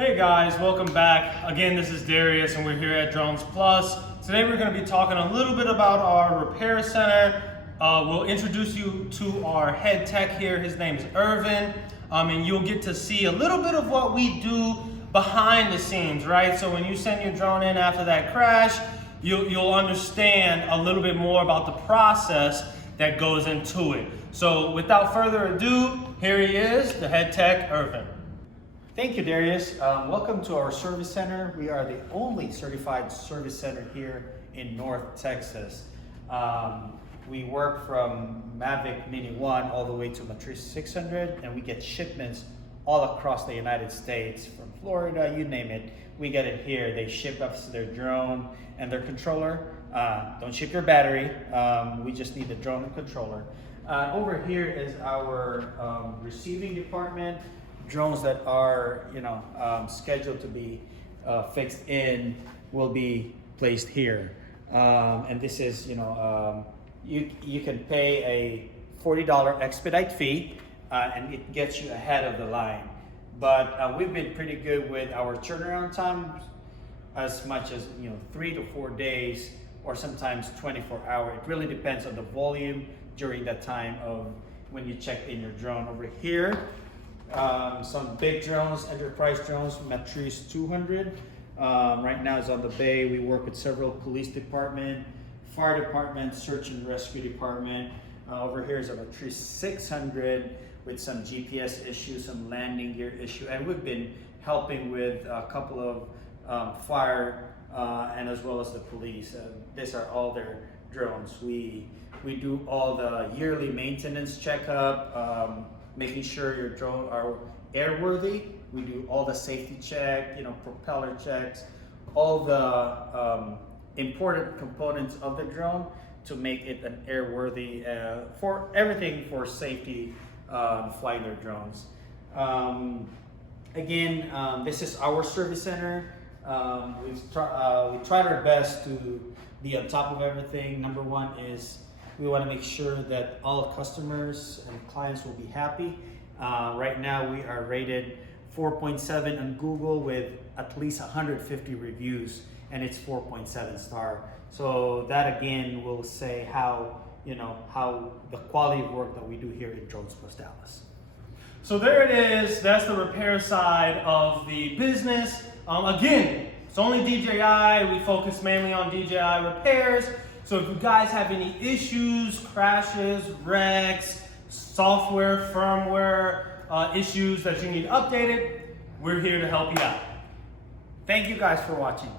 Hey guys, welcome back. Again, this is Darius and we're here at DronesPlus. Today we're going to be talking a little bit about our repair center. We'll introduce you to our head tech here. His name is Irvin. And you'll get to see a little bit of what we do behind the scenes, right? So when you send your drone in after that crash, you'll understand a little bit more about the process that goes into it. So without further ado, here he is, the head tech, Irvin. Thank you, Darius. Welcome to our service center. We are the only certified service center here in North Texas. We work from Mavic Mini 1 all the way to Matrice 600, and we get shipments all across the United States, from Florida, you name it. We get it here. They ship us their drone and their controller. Don't ship your battery. We just need the drone and controller. Over here is our receiving department. Drones that are, scheduled to be fixed in will be placed here. And this is, you can pay a $40 expedite fee, and it gets you ahead of the line. But we've been pretty good with our turnaround time, as much as 3 to 4 days, or sometimes 24 hours. It really depends on the volume during that time of when you check in your drone. Over here, some big drones, enterprise drones, Matrice 200. Right now is on the bay. We work with several police department, fire department, search and rescue department. Over here is a Matrice 600 with some GPS issues, some landing gear issue, and we've been helping with a couple of fire and as well as the police. These are all their drones. We do all the yearly maintenance checkup, making sure your drone are airworthy. We do all the safety check, propeller checks, all the important components of the drone to make it an airworthy for everything for safety flying their drones. Again, this is our service center. We tried our best to be on top of everything. Number one is we want to make sure that all customers and clients will be happy. Right now we are rated 4.7 on Google with at least 150 reviews, and it's 4.7 star. So that again will say how the quality of work that we do here in DronesPlus Dallas. So there it is. That's the repair side of the business. Again, it's only DJI. We focus mainly on DJI repairs. So if you guys have any issues, crashes, wrecks, software, firmware issues that you need updated, we're here to help you out. Thank you guys for watching.